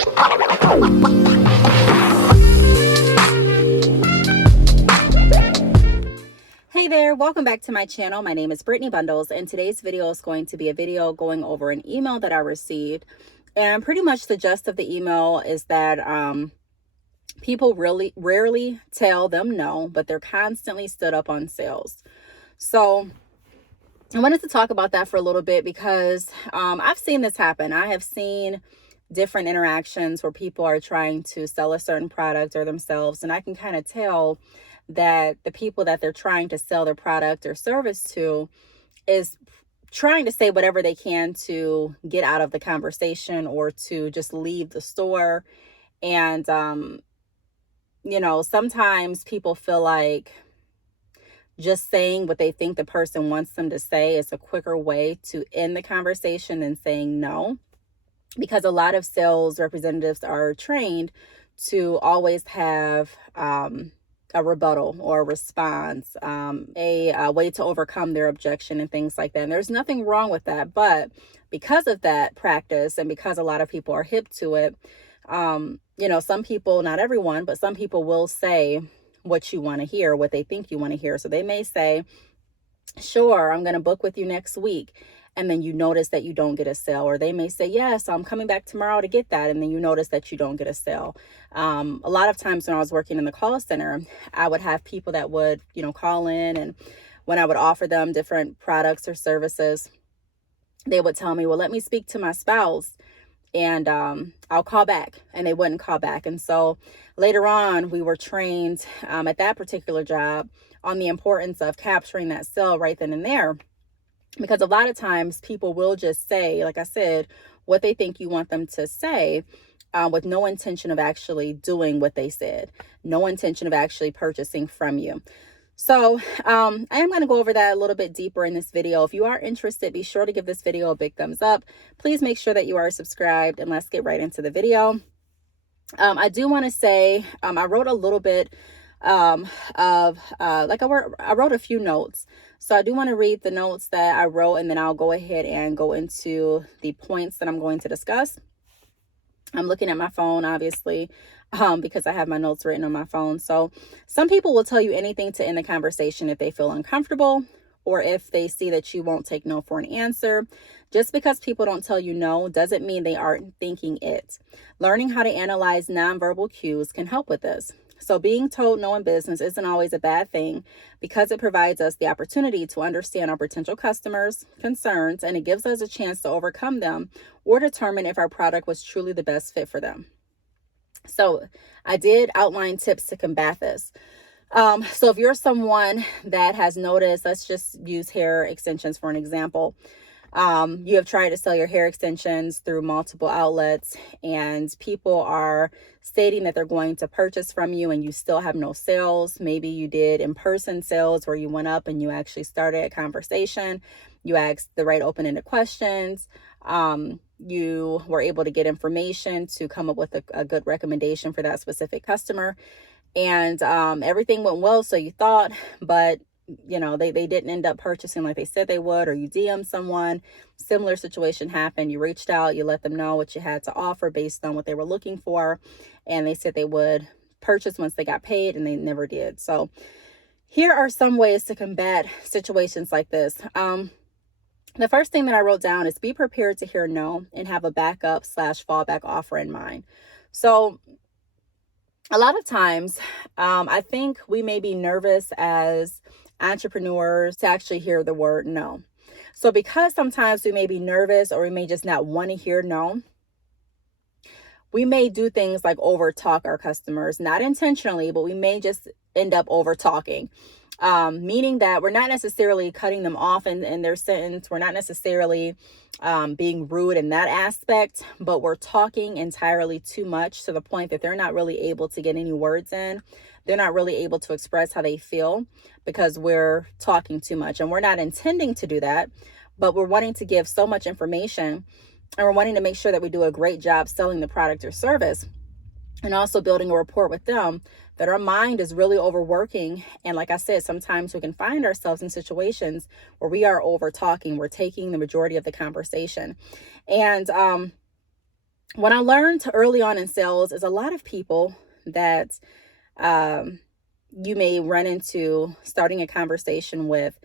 Hey there, welcome back to my channel. My name is Brittney Bundles, and today's video is going to be a video going over an email that I received. And pretty much the gist of the email is that people really rarely tell them no, but they're constantly stood up on sales. So I wanted to talk about that for a little bit because I've seen this happen. I have seen different interactions where people are trying to sell a certain product or themselves, and I can kind of tell that the people that they're trying to sell their product or service to is trying to say whatever they can to get out of the conversation or to just leave the store. And, sometimes people feel like just saying what they think the person wants them to say is a quicker way to end the conversation than saying no. Because a lot of sales representatives are trained to always have a rebuttal or a response, a way to overcome their objection and things like that. And there's nothing wrong with that. But because of that practice and because a lot of people are hip to it, some people, not everyone, but some people will say what you want to hear, what they think you want to hear. So they may say, sure, I'm going to book with you next week. And then you notice that you don't get a sale. Or they may say, yes, I'm coming back tomorrow to get that. And then you notice that you don't get a sale. A lot of times when I was working in the call center, I would have people that would, call in. And when I would offer them different products or services, they would tell me, well, let me speak to my spouse and I'll call back. And they wouldn't call back. And so later on, we were trained at that particular job on the importance of capturing that sale right then and there. Because a lot of times people will just say, like I said, what they think you want them to say with no intention of actually doing what they said, no intention of actually purchasing from you. So I am going to go over that a little bit deeper in this video. If you are interested, be sure to give this video a big thumbs up. Please make sure that you are subscribed, and let's get right into the video. I do want to say I wrote a little bit I wrote a few notes. So I do want to read the notes that I wrote, and then I'll go ahead and go into the points that I'm going to discuss. I'm looking at my phone, obviously, because I have my notes written on my phone. So some people will tell you anything to end the conversation if they feel uncomfortable or if they see that you won't take no for an answer. Just because people don't tell you no doesn't mean they aren't thinking it. Learning how to analyze nonverbal cues can help with this. So being told no in business isn't always a bad thing because it provides us the opportunity to understand our potential customers' concerns, and it gives us a chance to overcome them or determine if our product was truly the best fit for them. So I did outline tips to combat this. So if you're someone that has noticed, let's just use hair extensions for an example. You have tried to sell your hair extensions through multiple outlets, and people are stating that they're going to purchase from you and you still have no sales. Maybe you did in-person sales where you went up and you actually started a conversation. You asked the right open-ended questions. You were able to get information to come up with a good recommendation for that specific customer. And everything went well, so you thought, but they didn't end up purchasing like they said they would, or you DM'd someone, similar situation happened. You reached out, you let them know what you had to offer based on what they were looking for. And they said they would purchase once they got paid, and they never did. So here are some ways to combat situations like this. The first thing that I wrote down is be prepared to hear no and have a backup/fallback offer in mind. So a lot of times, I think we may be nervous as entrepreneurs to actually hear the word no. So because sometimes we may be nervous or we may just not want to hear no, we may do things like over talk our customers, not intentionally, but we may just end up over talking. Meaning that we're not necessarily cutting them off in their sentence. We're not necessarily being rude in that aspect, but we're talking entirely too much to the point that they're not really able to get any words in. They're not really able to express how they feel because we're talking too much. And we're not intending to do that, but we're wanting to give so much information, and we're wanting to make sure that we do a great job selling the product or service and also building a rapport with them, that our mind is really overworking. And like I said, sometimes we can find ourselves in situations where we are over talking. We're taking the majority of the conversation. And What I learned early on in sales is a lot of people that you may run into starting a conversation with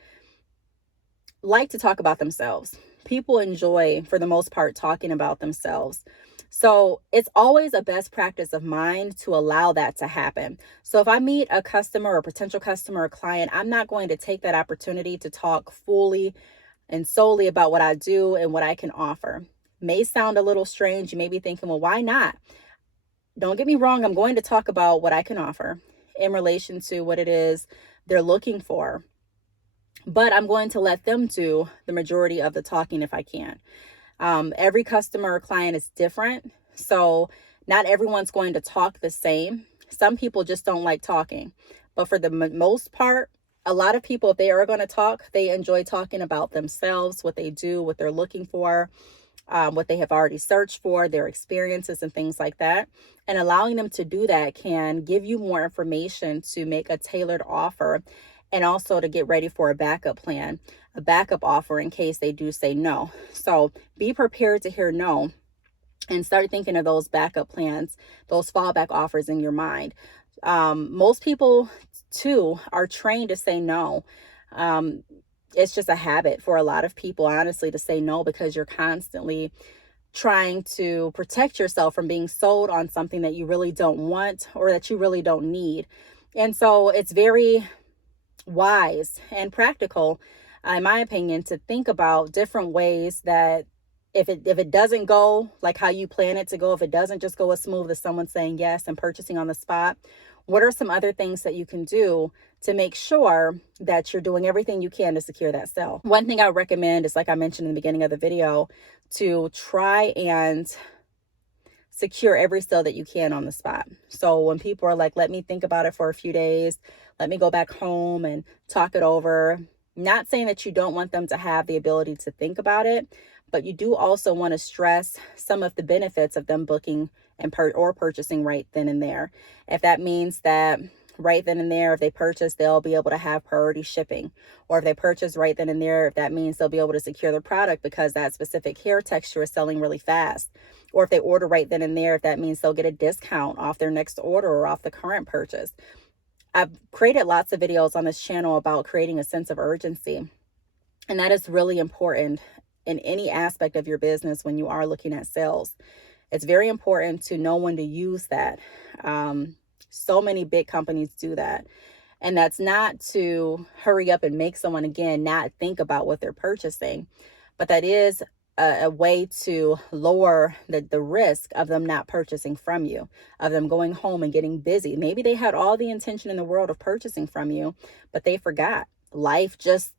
like to talk about themselves. People enjoy, for the most part, talking about themselves. So it's always a best practice of mine to allow that to happen. So if I meet a customer or potential customer or client, I'm not going to take that opportunity to talk fully and solely about what I do and what I can offer. May sound a little strange. You may be thinking, well, why not? Don't get me wrong. I'm going to talk about what I can offer in relation to what it is they're looking for, but I'm going to let them do the majority of the talking if I can. Every customer or client is different, so not everyone's going to talk the same. Some people just don't like talking, but for the most part, a lot of people, if they are going to talk, they enjoy talking about themselves, what they do, what they're looking for, what they have already searched for, their experiences and things like that. And allowing them to do that can give you more information to make a tailored offer, and also to get ready for a backup plan, a backup offer in case they do say no. So be prepared to hear no and start thinking of those backup plans, those fallback offers in your mind. Most people too are trained to say no. It's just a habit for a lot of people, honestly, to say no, because you're constantly trying to protect yourself from being sold on something that you really don't want or that you really don't need. And so it's very wise and practical, in my opinion, to think about different ways that if it doesn't go like how you plan it to go, if it doesn't just go as smooth as someone saying yes and purchasing on the spot, what are some other things that you can do to make sure that you're doing everything you can to secure that sale? One thing I recommend is, like I mentioned in the beginning of the video, to try and secure every sale that you can on the spot. So when people are like, let me think about it for a few days, let me go back home and talk it over. Not saying that you don't want them to have the ability to think about it, but you do also want to stress some of the benefits of them booking and purchasing right then and there. If that means that right then and there, if they purchase, they'll be able to have priority shipping. Or if they purchase right then and there, if that means they'll be able to secure their product because that specific hair texture is selling really fast. Or if they order right then and there, if that means they'll get a discount off their next order or off the current purchase. I've created lots of videos on this channel about creating a sense of urgency. And that is really important in any aspect of your business when you are looking at sales. It's very important to know when to use that. So many big companies do that. And that's not to hurry up and make someone, again, not think about what they're purchasing, but that is a way to lower the risk of them not purchasing from you, of them going home and getting busy. Maybe they had all the intention in the world of purchasing from you, but they forgot. Life just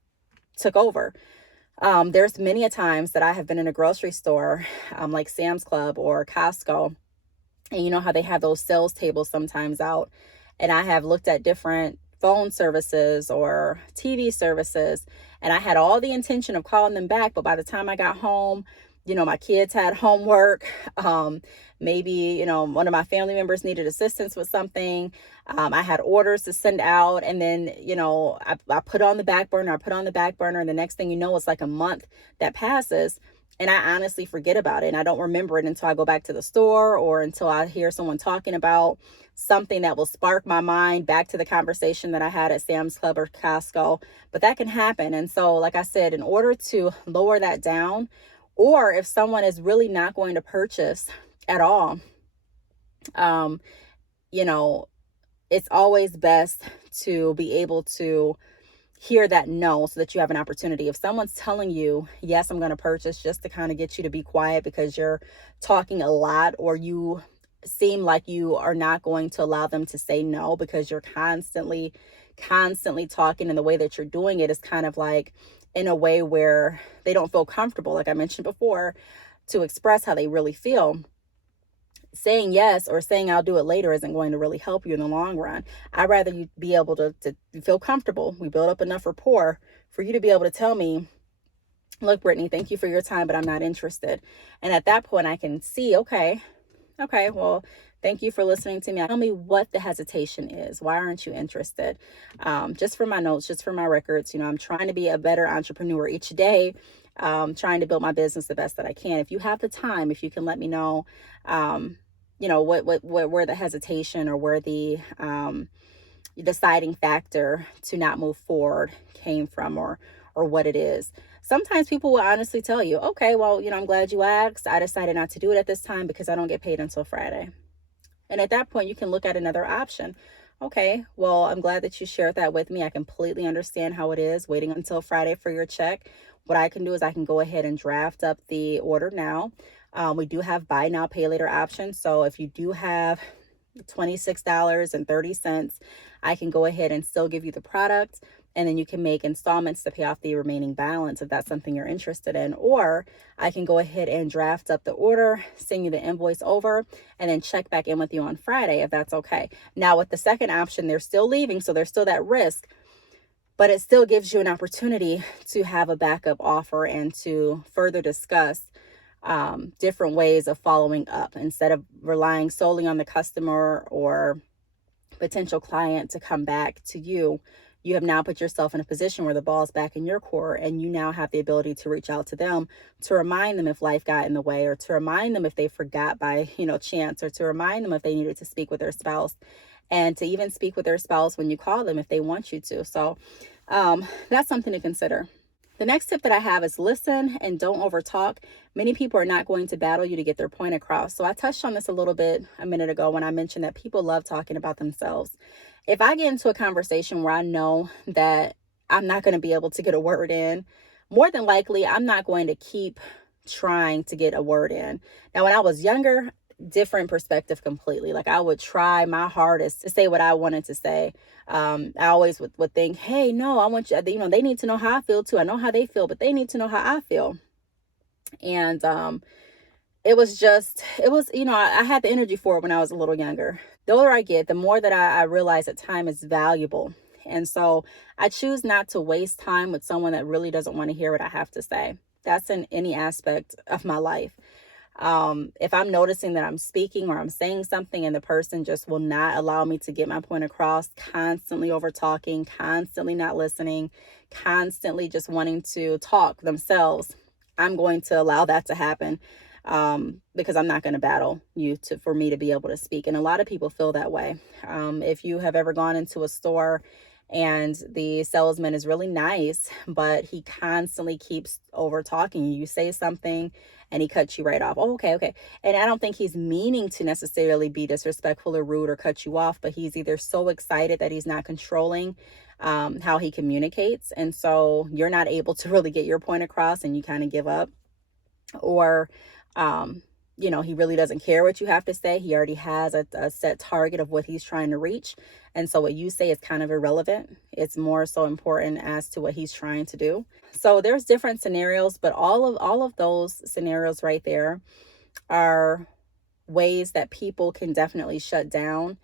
took over. There's many a times that I have been in a grocery store, like Sam's Club or Costco, and you know how they have those sales tables sometimes out, and I have looked at different phone services or TV services, and I had all the intention of calling them back, but by the time I got home, my kids had homework. Maybe, one of my family members needed assistance with something. I had orders to send out, and then, I put on the back burner, and the next thing you know, it's like a month that passes, and I honestly forget about it, and I don't remember it until I go back to the store or until I hear someone talking about something that will spark my mind back to the conversation that I had at Sam's Club or Costco. But that can happen. And so, like I said, in order to lower that down, or if someone is really not going to purchase at all, it's always best to be able to hear that no, so that you have an opportunity. If someone's telling you, yes, I'm going to purchase, just to kind of get you to be quiet because you're talking a lot, or you seem like you are not going to allow them to say no because you're constantly talking, and the way that you're doing it is kind of like in a way where they don't feel comfortable, like I mentioned before, to express how they really feel. Saying yes or saying I'll do it later isn't going to really help you in the long run. I'd rather you be able to feel comfortable. We build up enough rapport for you to be able to tell me, look, Brittney, thank you for your time, but I'm not interested. And at that point I can see, okay, well, thank you for listening to me. Tell me what the hesitation is. Why aren't you interested? Just for my notes, just for my records, I'm trying to be a better entrepreneur each day. trying to build my business the best that I can. If you have the time, if you can let me know, where the hesitation or where the deciding factor to not move forward came from, or what it is. Sometimes people will honestly tell you, okay, well, I'm glad you asked. I decided not to do it at this time because I don't get paid until Friday. And at that point, you can look at another option. Okay, well, I'm glad that you shared that with me. I completely understand how it is waiting until Friday for your check. What I can do is I can go ahead and draft up the order now. We do have buy now, pay later options. So if you do have $26.30, I can go ahead and still give you the product, and then you can make installments to pay off the remaining balance if that's something you're interested in. Or I can go ahead and draft up the order, send you the invoice over, and then check back in with you on Friday if that's okay. Now with the second option, they're still leaving, so there's still that risk, but it still gives you an opportunity to have a backup offer and to further discuss different ways of following up instead of relying solely on the customer or potential client to come back to you. You have now put yourself in a position where the ball is back in your court, and you now have the ability to reach out to them to remind them if life got in the way, or to remind them if they forgot by chance, or to remind them if they needed to speak with their spouse, and to even speak with their spouse when you call them if they want you to. So that's something to consider. The next tip that I have is listen and don't overtalk. Many people are not going to battle you to get their point across. So I touched on this a little bit a minute ago when I mentioned that people love talking about themselves. If I get into a conversation where I know that I'm not going to be able to get a word in, more than likely, I'm not going to keep trying to get a word in. Now, when I was younger, different perspective completely. Like, I would try my hardest to say what I wanted to say. I always would think, hey, no, I want you, they need to know how I feel too. I know how they feel, but they need to know how I feel. And it was, I had the energy for it when I was a little younger. The older I get, the more that I realize that time is valuable. And so I choose not to waste time with someone that really doesn't want to hear what I have to say. That's in any aspect of my life. If I'm noticing that I'm speaking or I'm saying something and the person just will not allow me to get my point across, constantly over talking, constantly not listening, constantly just wanting to talk themselves, I'm going to allow that to happen, because I'm not going to battle you for me to be able to speak. And a lot of people feel that way. If you have ever gone into a store and the salesman is really nice, but he constantly keeps over talking you. You say something and he cuts you right off. Oh, okay. And I don't think he's meaning to necessarily be disrespectful or rude or cut you off, but he's either so excited that he's not controlling how he communicates. And so you're not able to really get your point across and you kind of give up. Or, he really doesn't care what you have to say. He already has a set target of what he's trying to reach. And so what you say is kind of irrelevant. It's more so important as to what he's trying to do. So there's different scenarios, but all of those scenarios right there are ways that people can definitely shut down.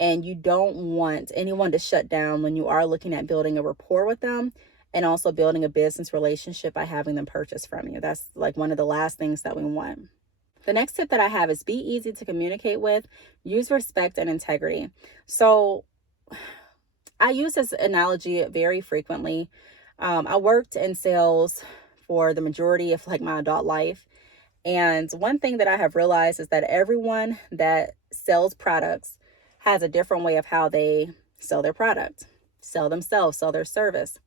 And you don't want anyone to shut down when you are looking at building a rapport with them and also building a business relationship by having them purchase from you. That's like one of the last things that we want. The next tip that I have is be easy to communicate with, use respect and integrity. So I use this analogy very frequently. I worked in sales for the majority of my adult life. And one thing that I have realized is that everyone that sells products has a different way of how they sell their product, sell themselves, sell their service.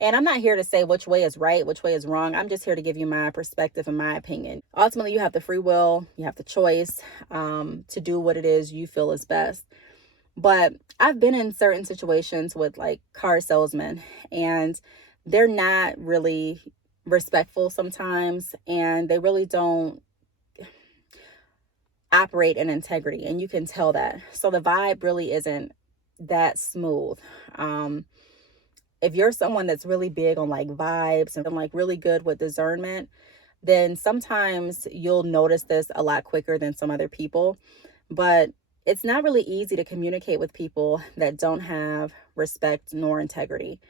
And I'm not here to say which way is right, which way is wrong. I'm just here to give you my perspective and my opinion. Ultimately, you have the free will, you have the choice to do what it is you feel is best. But I've been in certain situations with car salesmen, and they're not really respectful sometimes, and they really don't operate in integrity, and you can tell that. So the vibe really isn't that smooth. If you're someone that's really big on vibes and really good with discernment, then sometimes you'll notice this a lot quicker than some other people. But it's not really easy to communicate with people that don't have respect nor integrity.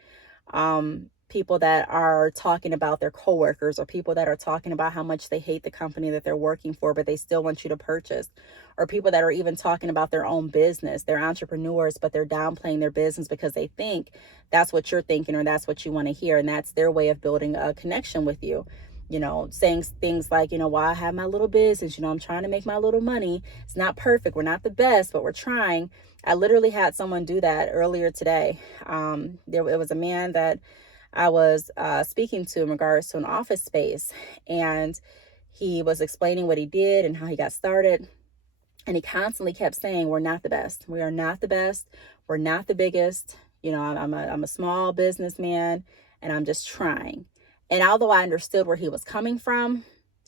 people that are talking about their coworkers, or people that are talking about how much they hate the company that they're working for, but they still want you to purchase, or people that are even talking about their own business. They're entrepreneurs, but they're downplaying their business because they think that's what you're thinking, or that's what you want to hear. And that's their way of building a connection with you. Saying things like, well, I have my little business, I'm trying to make my little money. It's not perfect. We're not the best, but we're trying. I literally had someone do that earlier today. It was a man that I was speaking to in regards to an office space, and he was explaining what he did and how he got started. And he constantly kept saying, we're not the best. We are not the best. We're not the biggest. I'm a small businessman, and I'm just trying. And although I understood where he was coming from,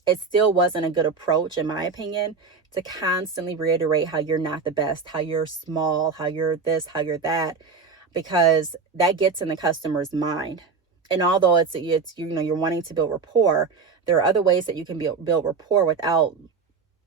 it still wasn't a good approach, in my opinion, to constantly reiterate how you're not the best, how you're small, how you're this, how you're that, because that gets in the customer's mind. And although it's you're wanting to build rapport, there are other ways that you can build rapport without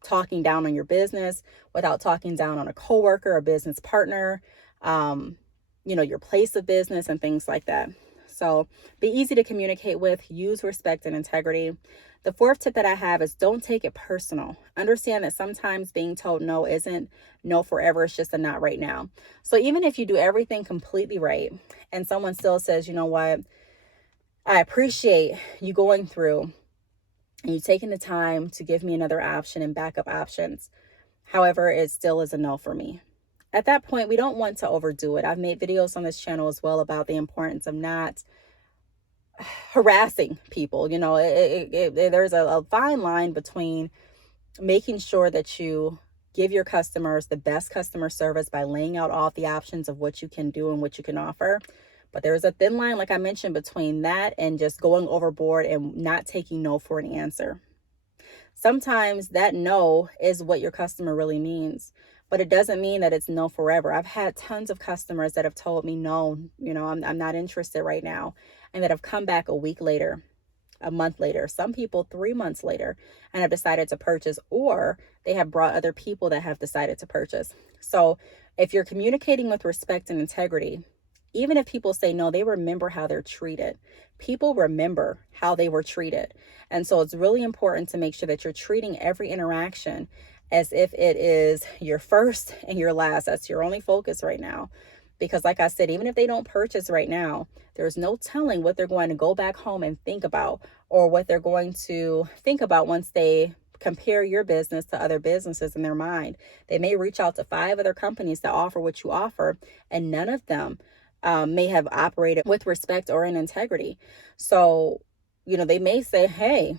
talking down on your business, without talking down on a coworker, a business partner, your place of business and things like that. So be easy to communicate with, use respect and integrity. The fourth tip that I have is don't take it personal. Understand that sometimes being told no isn't no forever. It's just a not right now. So even if you do everything completely right and someone still says, you know what, I appreciate you going through and you taking the time to give me another option and backup options. However, it still is a no for me. At that point, we don't want to overdo it. I've made videos on this channel as well about the importance of not harassing people. There's a fine line between making sure that you give your customers the best customer service by laying out all the options of what you can do and what you can offer. But there's a thin line, like I mentioned, between that and just going overboard and not taking no for an answer. Sometimes that no is what your customer really means, but it doesn't mean that it's no forever. I've had tons of customers that have told me, no, I'm not interested right now, and that have come back a week later, a month later, some people 3 months later, and have decided to purchase, or they have brought other people that have decided to purchase. So if you're communicating with respect and integrity, even if people say no, they remember how they're treated. People remember how they were treated. And so it's really important to make sure that you're treating every interaction as if it is your first and your last. That's your only focus right now. Because like I said, even if they don't purchase right now, there's no telling what they're going to go back home and think about, or what they're going to think about once they compare your business to other businesses in their mind. They may reach out to 5 other companies that offer what you offer, and none of them may have operated with respect or in integrity. So, they may say, hey,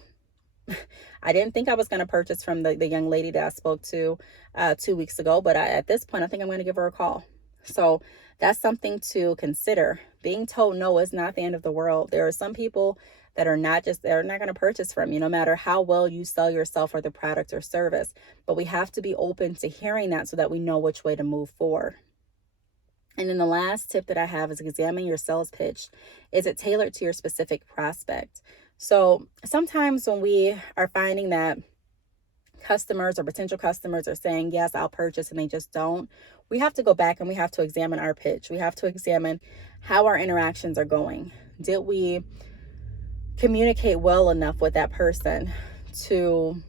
I didn't think I was going to purchase from the young lady that I spoke to 2 weeks ago, but at this point, I think I'm going to give her a call. So that's something to consider. Being told no is not the end of the world. There are some people that they're not going to purchase from you, no matter how well you sell yourself or the product or service. But we have to be open to hearing that so that we know which way to move forward. And then the last tip that I have is examine your sales pitch. Is it tailored to your specific prospect? So sometimes when we are finding that customers or potential customers are saying, yes, I'll purchase, and they just don't, we have to go back and we have to examine our pitch. We have to examine how our interactions are going. Did we communicate well enough with that person to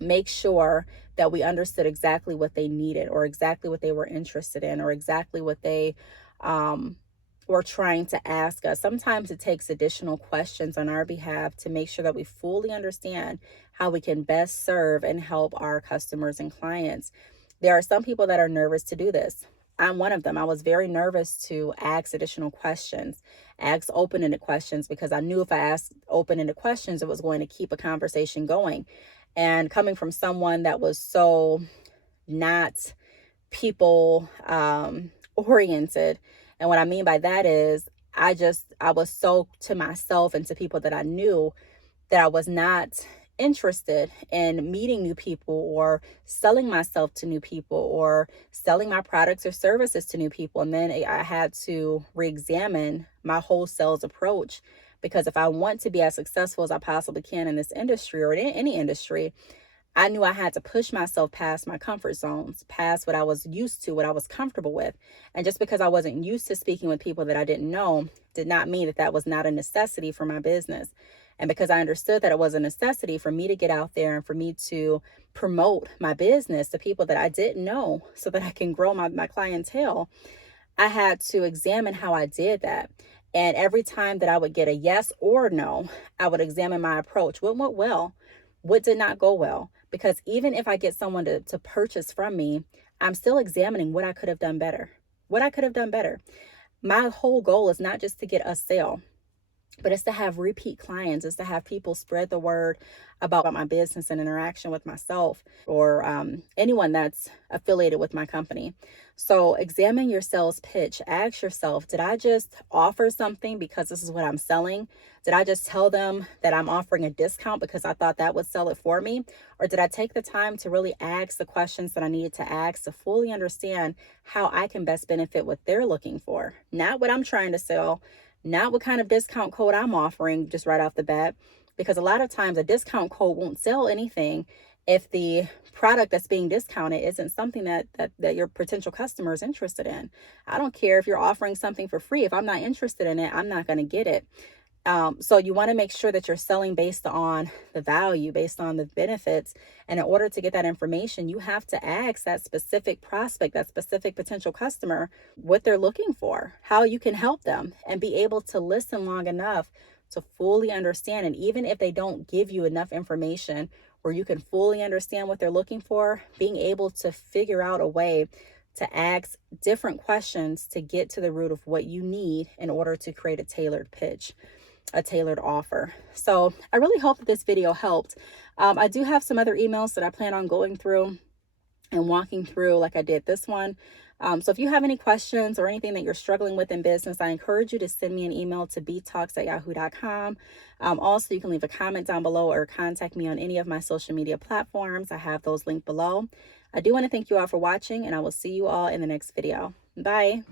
make sure that we understood exactly what they needed, or exactly what they were interested in, or exactly what they were trying to ask us? Sometimes it takes additional questions on our behalf to make sure that we fully understand how we can best serve and help our customers and clients. There are some people that are nervous to do this. I'm one of them. I was very nervous to ask additional questions, ask open-ended questions, because I knew if I asked open-ended questions, it was going to keep a conversation going. And coming from someone that was so not people oriented, and what I mean by that is I was so to myself and to people that I knew that I was not interested in meeting new people, or selling myself to new people, or selling my products or services to new people. And then I had to re-examine my whole sales approach, because if I want to be as successful as I possibly can in this industry, or in any industry, I knew I had to push myself past my comfort zones, past what I was used to, what I was comfortable with. And just because I wasn't used to speaking with people that I didn't know did not mean that that was not a necessity for my business. And because I understood that it was a necessity for me to get out there and for me to promote my business to people that I didn't know so that I can grow my clientele, I had to examine how I did that. And every time that I would get a yes or no, I would examine my approach. What went well? What did not go well? Because even if I get someone to purchase from me, I'm still examining what I could have done better. What I could have done better. My whole goal is not just to get a sale, but it's to have repeat clients. It's to have people spread the word about my business and interaction with myself or anyone that's affiliated with my company. So examine your sales pitch. Ask yourself, did I just offer something because this is what I'm selling? Did I just tell them that I'm offering a discount because I thought that would sell it for me? Or did I take the time to really ask the questions that I needed to ask to fully understand how I can best benefit what they're looking for? Not what I'm trying to sell, not what kind of discount code I'm offering just right off the bat, because a lot of times a discount code won't sell anything if the product that's being discounted isn't something that your potential customer is interested in. I don't care if you're offering something for free. If I'm not interested in it, I'm not going to get it. So you want to make sure that you're selling based on the value, based on the benefits. And in order to get that information, you have to ask that specific prospect, that specific potential customer, what they're looking for, how you can help them, and be able to listen long enough to fully understand. And even if they don't give you enough information where you can fully understand what they're looking for, being able to figure out a way to ask different questions to get to the root of what you need in order to create a tailored pitch, a tailored offer. So I really hope that this video helped. I do have some other emails that I plan on going through and walking through like I did this one. So if you have any questions or anything that you're struggling with in business, I encourage you to send me an email to btalks@yahoo.com. Also, you can leave a comment down below or contact me on any of my social media platforms. I have those linked below. I do want to thank you all for watching, and I will see you all in the next video. Bye.